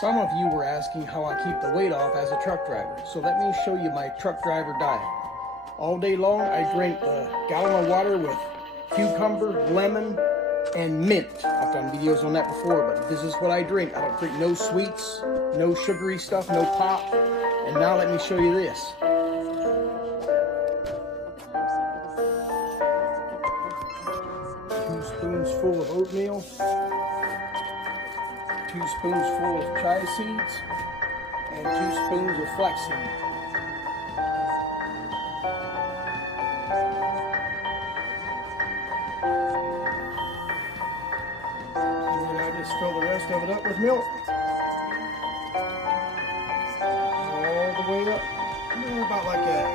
Some of you were asking how I keep the weight off as a truck driver. So let me show you my truck driver diet. All day long, I drink a gallon of water with cucumber, lemon, and mint. I've done videos on that before, but this is what I drink. I don't drink no sweets, no sugary stuff, no pop. And now let me show you this. 2 spoons full of oatmeal. 2 spoons full of chia seeds. And 2 spoons of flaxseed. And then I just fill the rest of it up with milk. All the way up. About like that.